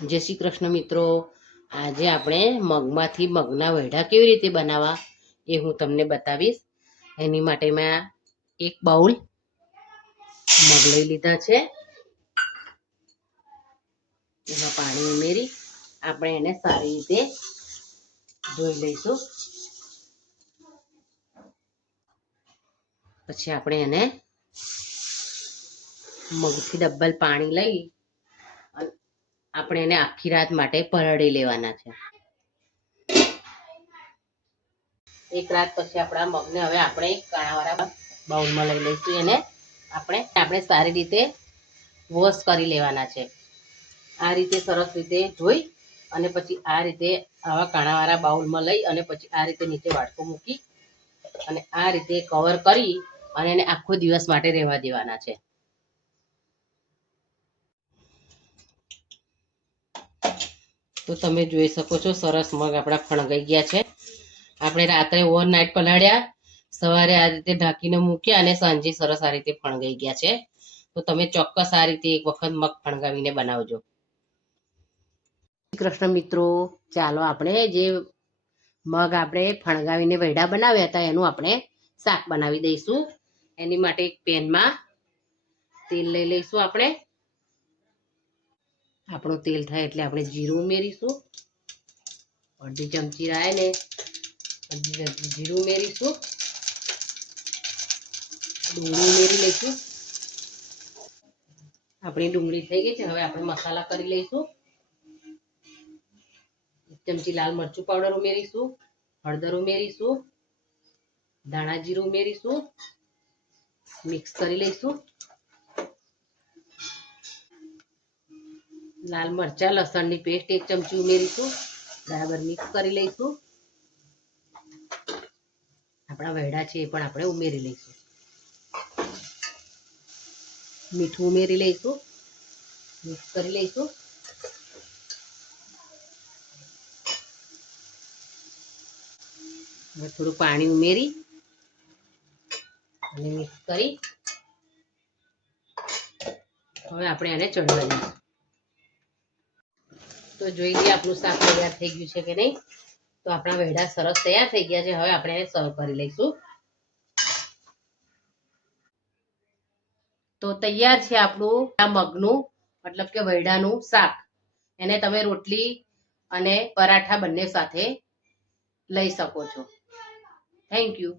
જય શ્રી કૃષ્ણ મિત્રો. આજે આપણે મગમાંથી મગના વૈડા કેવી રીતે બનાવવા એ હું તમને બતાવીશ. એની માટે મેં એક બાઉલ મગ લઈ લીધા છે. એમાં પાણી ઉમેરી આપણે એને સારી રીતે ધોઈ લઈશું. પછી આપણે એને મગથી ડબ્બલ પાણી લઈ આપણે એને આખી રાત માટે પલાળી લેવાના છે. એક રાત પછી આપણા મગને હવે આપણે એક કાણાવાળા બાઉલમાં લઈ લઈશું. એને આપણે સારી રીતે વોશ કરી લેવાના છે. આ રીતે સરસ રીતે ધોઈ અને પછી આ રીતે આવા કાણાવાળા બાઉલમાં લઈ અને પછી આ રીતે નીચે વાટકો મૂકી અને આ રીતે કવર કરી અને એને આખો દિવસ માટે રહેવા દેવાના છે. તો તમે જોઈ શકો છો સરસ મગ આપણા ફણગાઈ ગયા છે. આપણે રાત્રે ઓવરનાઇટ પલાળ્યા, સવારે આ રીતે ઢાંકીને મૂક્યા અને સાંજે સરસ આ રીતે ફણગાઈ ગયા છે. તો તમે ચોક્કસ આ રીતે એક વખત મગ ફણગાવીને બનાવજો. કૃષ્ણ મિત્રો, ચાલો આપણે જે મગ આપણે ફણગાવીને વૈડા બનાવ્યા હતા એનું આપણે શાક બનાવી દઈશું. એની માટે એક પેનમાં તેલ લઈ લઈશું. આપણું તેલ થાય એટલે આપણે જીરું ઉમેરીશું. અડધી ચમચી રાઈ ને અડધી ચમચી જીરું ઉમેરીશું. ડુંગળી ઉમેરી લઈશું. આપણી ડુંગળી થઈ ગઈ છે. હવે આપણે મસાલા કરી લઈશું. એક ચમચી લાલ મરચું પાવડર ઉમેરીશું. હળદર ઉમેરીશું. ધાણા જીરું ઉમેરીશું. મિક્સ કરી લઈશું. લાલ મરચા લસણની પેસ્ટ એક ચમચી ઉમેરીશું. બરાબર મિક્સ કરી લઈશું. આપણા વૈડા છે એ પણ આપણે ઉમેરી લઈશું. મીઠું ઉમેરી લઈશું. મિક્સ કરી લઈશું. હવે થોડું પાણી ઉમેરી અને મિક્સ કરી હવે આપણે એને ચડવા દઈશું. તો જોઈ લઈએ આપણું શાક તૈયાર થઈ ગયું છે કે નહીં. તો આપણા વૈડા સરસ તૈયાર થઈ ગયા છે. હવે આપણે એને સર્વ કરી લઈશું. તો તૈયાર છે આપણું આ મગનું મતલબ કે વૈડાનું શાક. એને તમે રોટલી અને પરાઠા બંને સાથે લઈ શકો છો. Thank you.